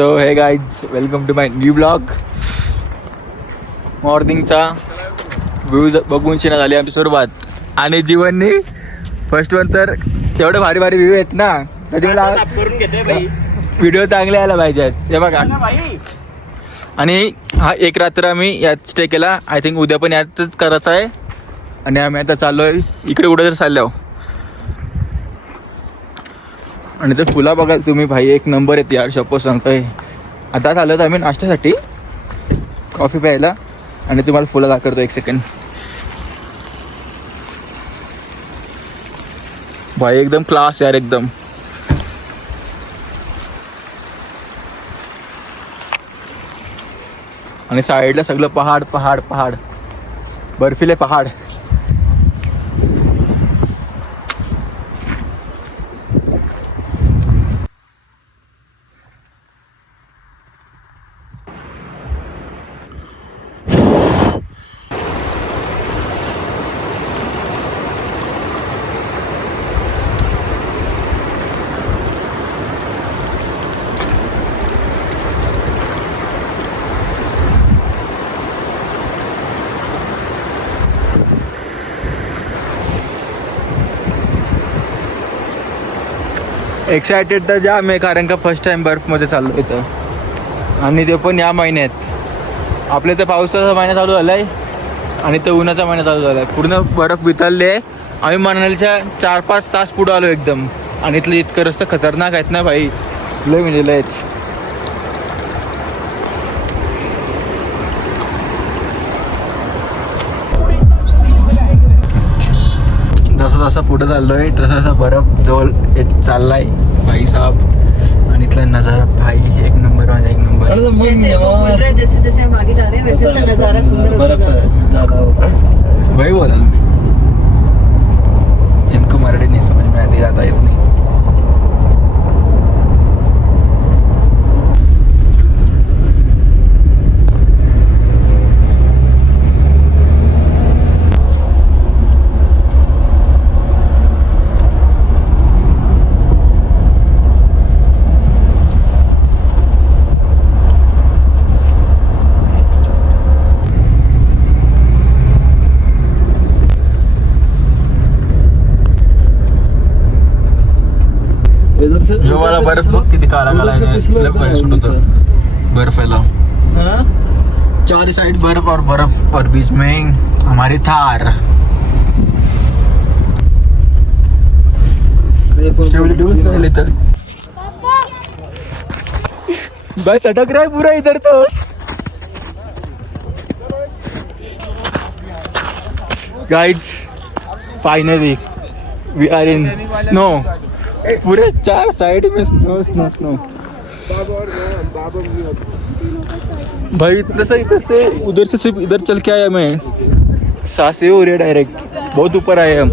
So hey guys, welcome to my new blog. मॉर्निंगचा view बघून शिना झाली आमची सुरुवात. आणि जीवननी फर्स्ट वन तर तेवढे भारी भारी व्ह्यू आहेत ना, कधी मला व्हिडिओ चांगले यायला पाहिजेत. हे बघा. आणि हा एक रात्र आम्ही यात स्टे केला. आय थिंक उद्या पण यातच करायचं आहे. आणि आम्ही आता चाललो आहे इकडे कुठे तर चाललो. आणि ते फुला बघा तुम्ही भाई, एक नंबर येते यार, शप्पथ सांगतोय. आता चाललो तर आम्ही नाश्त्यासाठी कॉफी प्यायला. आणि तुम्हाला फुलं दाखवतो एक सेकंड. भाई एकदम क्लास यार एकदम. आणि साईडला सगळं पहाड पहाड पहाड, बर्फीले पहाड. एक्सायटेड तर जाम आहे, कारण का फर्स्ट टाइम बर्फमध्ये चाललो इथं. आणि ते पण या महिन्यात. आपल्या इथं पावसाचा महिना चालू झाला आहे आणि तो उन्हाचा महिना चालू झाला आहे. पूर्ण बर्फ वितळले आहे. आम्ही मनालीच्या 4-5 तास पुढं आलो एकदम. आणि इथलं इतकं रस्ते खतरनाक आहेत ना भाई, लय म्हणजे लयच. जसं जसं पुढं चाललोय तसं तसं बर्फ जवळ येत चाललाय भाई साहब. आणि इथला नजारा भाई एक नंबर, माझा एक नंबर. जैसे जैसे हम आगे जा रहे हैं वैसे वैसे नजारा सुंदर होता जा रहा है. वही बोला इनको मराठी नहीं समझ में आती, जाता येत नहीं. जो वाला बर्फ बघ किती काळा काळा आहे, सुट होतं बर्फाला. चार साइड बर्फ और बर्फ और बीच में हमारी थार. बस अटक रहा है पूरा इधर तो. Guides, finally we are in snow. पूरे 4 साइड में स्नो स्नो स्नो. भाई इतना से इधर से उधर से सिर्फ इधर चल के आया मैं. सांसें हो रही है डायरेक्ट, बहुत ऊपर आए हम.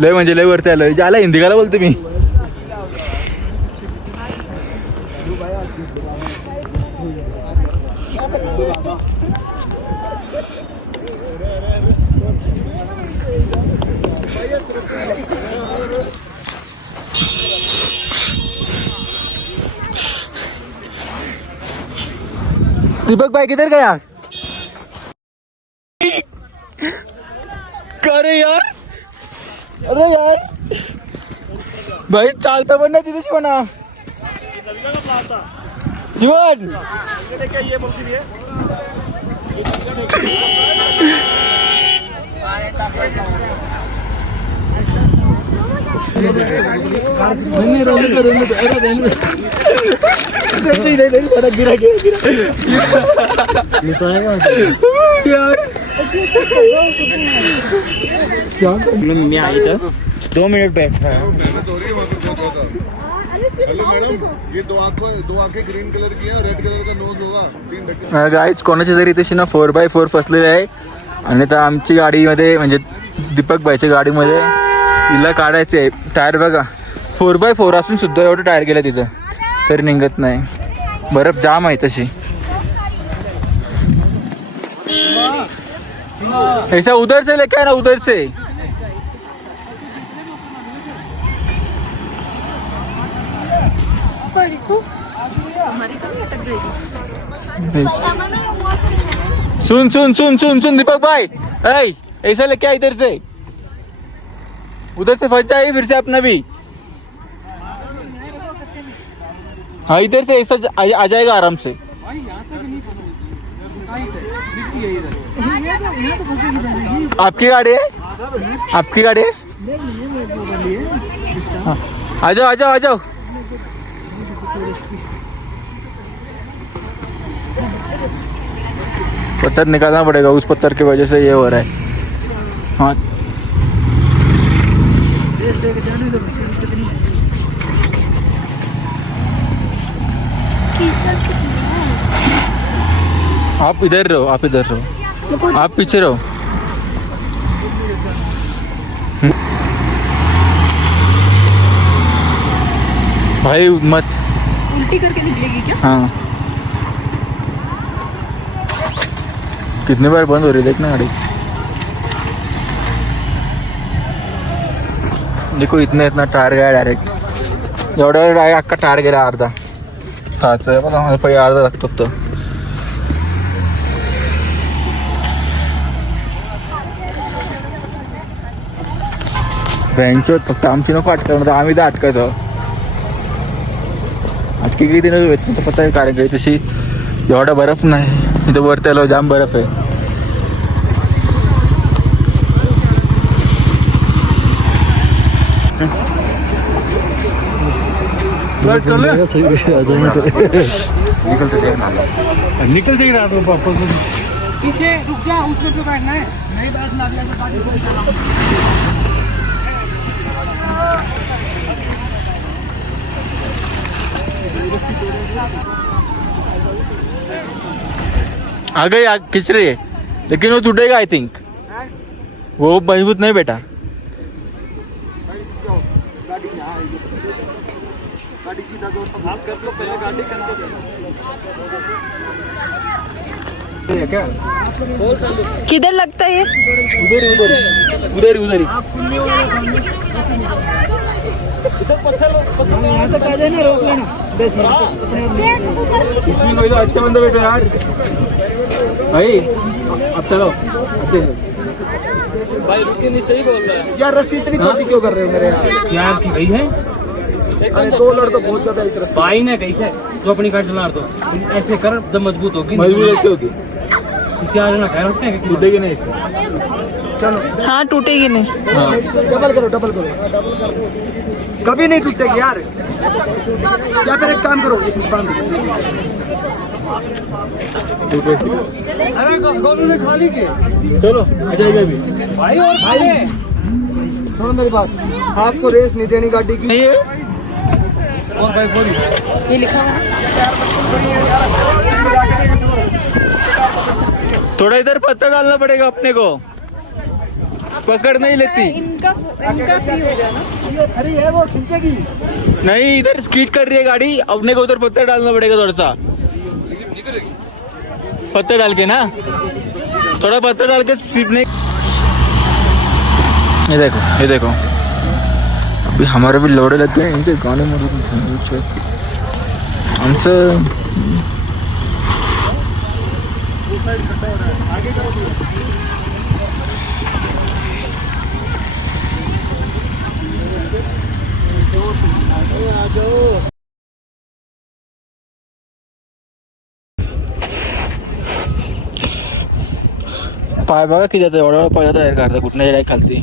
लय म्हणजे लय वरती आलोय. ज्याला हिंदी गाला बोलते मी. दीपक भाई किधर गया? अरे यार, अरे यार भाई चालता पण नाही तिथे म्हणा. जीवन गिरा मी आहे इथं 2 मिनिट बॅक. हेलो मैडम, ये दो आंखें ग्रीन कलर की है, रेड कलर का नोज होगा. गाईज कोणाची तरी तशी ना 4x4 फसलेली आहे. आणि तर आमची गाडीमध्ये म्हणजे दीपक भाईच्या गाडीमध्ये तिला काढायचे आहे टायर. बघा 4x4 असून सुद्धा एवढं टायर गेलं तिचं, तरी निघत नाही. बर्फ जाम आहे तशी. ऐसा उधर से लेके आना, उधर से. पड़ी को हमारी कमी अटक सुन सुन सुन सुन सुन दीपक भाई, ऐ ऐसा लेके आ इधर से, उधर से फंस जाए फिर से अपना भी। हाँ इधर से ऐसा आ जाएगा आराम से। आपकी गाड़ी है? आपकी गाड़ी है? हाँ आ जाओ आ जाओ आ जाओ। पत्थर निकालना पड़ेगा, उस पत्थर की वजह से ये हो रहा है। हाँ आप इधर रहो, आप इधर रहो, आप पीछे रहो। भाई मत उल्टी करके निकलेगी क्या? हाँ कितनी बार बंद हो रही है देखना गाड़ी। देखो इतना टायर गया डायरेक्ट, एवढ्या डायरेक्ट अख्खा टायर गेला अर्धा खाच आहे बघा, मला पहिले अर्धा लागतो फक्त। बँचोत फक्त आमची नको अटकायचं, आम्ही तर अटकायचो। अटकी किती दिवस तर पत्ता आहे, कारण काही तशी एवढा बर्फ नाही इथं, वरती आलो जाम बर्फ आहे। निकल जाएगी रात में पापा को पीछे रुक जा, उसमें क्यों बैठना है? नहीं बैठना आ गई, खिंच रही है लेकिन वो टूटेगा आई थिंक, वो मजबूत नहीं बेटा। किधर लगता है ये? उधर उधर ही इसमें कोई तो अच्छा बंदा बैठो यार भाई। अब चलो भाई रुकिए, नहीं सही बोल रहा है यार, रस्सी इतनी छोटी क्यों कर रहे हो मेरे यार? यार की गई है। अरे दो लड़ तो बहुत ज्यादा इस रस्सी। भाई ने कैसे तो अपनी गाड़ी चला दो, ऐसे कर जब मजबूत होगी। मजबूत अच्छी होती, क्या ना कह रहे हैं कि टूटेगी नहीं इसमें। चलो हाँ टूटेगी नहीं। हाँ डबल करो, डबल करो, कभी नहीं टूटेगी यार। या फिर एक काम करो, बांध दो। अरे गोलू ने खा ली के चलो आ जाएगा अभी भाई, और भाई सुनो मेरी बात, आपको रेस नहीं देनी गाड़ी की। नहीं है और भाई बोली ये लिखा हुआ थोड़ा इधर पत्थर डालना पड़ेगा अपने को, पकड़ नहीं लेती। इनका फ्री हो गया ना। अरे ये वो खींचेगी। नहीं इधर स्कीट कर रही है गाड़ी, अपने को उधर पत्थर डालना पड़ेगा थोड़ा सा, पत्थर डाल के ना, थोड़ा पत्थर डाल के स्पीड नहीं। ये देखो ये देखो, अभी हमारे भी लोड़े लग गए इनके गाने में। आमचं पाय बघा किती जातं, एवढा पाय जातं आहे का कुठनं डायरेक्ट खालती।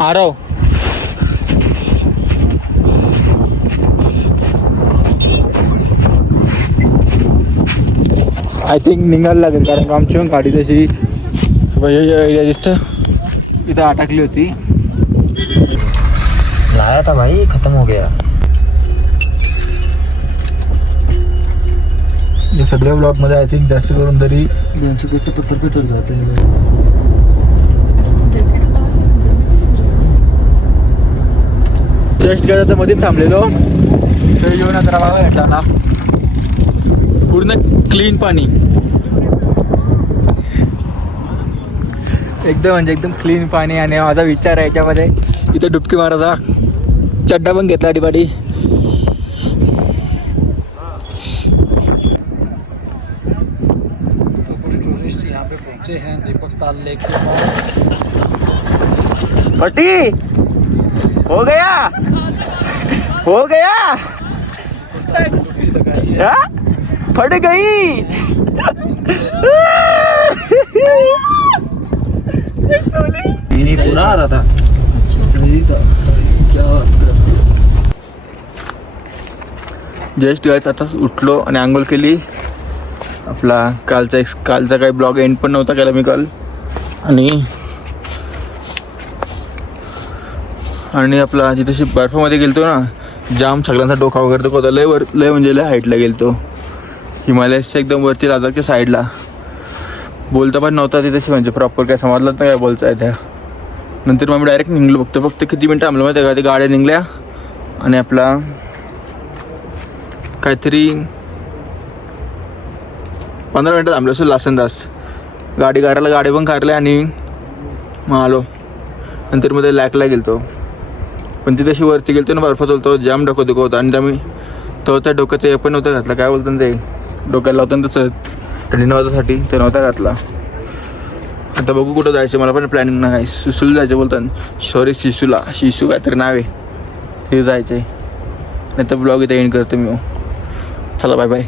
आ रहा हूं आय थिंक निघायला लागेल, कारण का आमची गाडी तशी एरिया दिसतं इथं अटकली होती। लाया था भाई, खत्म हो गया। या सगळ्या ब्लॉक मध्ये आय थिंक जास्त करून तरी 270 पे चढ जाते हैं। जस्ट गेला तर मध्ये थांबलेलो, तर येऊन आता बघा भेटला ना, पूर्ण क्लीन पाणी, एकदम म्हणजे एकदम क्लीन पाणी। आणि माझा विचार आहे याच्यामध्ये इथं डुबकी मारायचा, चड्डा पण घेतला डिबाडी, पहुंचे हैं दीपक ताल लेक के पास। फटी हो गया हाँ? फट गई नहीं पूरा आ रहा था। जस्ट गाइस आताच उठलो आणि आंघोळ केली. आपला कालचा काही ब्लॉग एंड पण नव्हता केला मी काल. आणि आपला जिथे बर्फामध्ये गेलतो ना, जाम सगळ्यांचा डोका वगैरे होता. लय म्हणजे लय हाईटला गेलतो. हिमालयाच्या एकदम वरती लादाखच्या साईडला. बोलता पण नव्हता तिथे, म्हणजे प्रॉपर काय समजलं नाही काय बोलता आहे त्या. नंतर मग मी डायरेक्ट निघलो. फक्त किती मिनटं थांबलो माहिती आहे का, ते गाड्या निघल्या आणि आपला काहीतरी 15 मिनटं थांबलो असेल लासनदास. गाडी पण काढल्या आणि मग आलो. नंतर मध्ये लॅकला गेलतो. पण तिथे अशी वरती गेलतो ना, बर्फात होतो, जाम डोकं होतं. आणि त्यामुळे त्या डोक्याचं हे पण नव्हतं घातलं, काय बोलतात ते डोक्याला लावतं ना तसं थंडी नव्हतासाठी, ते नव्हता घातला. आता बघू कुठं जायचं, मला पण प्लॅनिंग नाही आहे. शिसूला जायचं बोलतात, सॉरी शिशू काहीतरी नाव आहे, ते जायचं आहे. नाही तर ब्लॉग इथे एंड करतो मी. चला बाय बाय.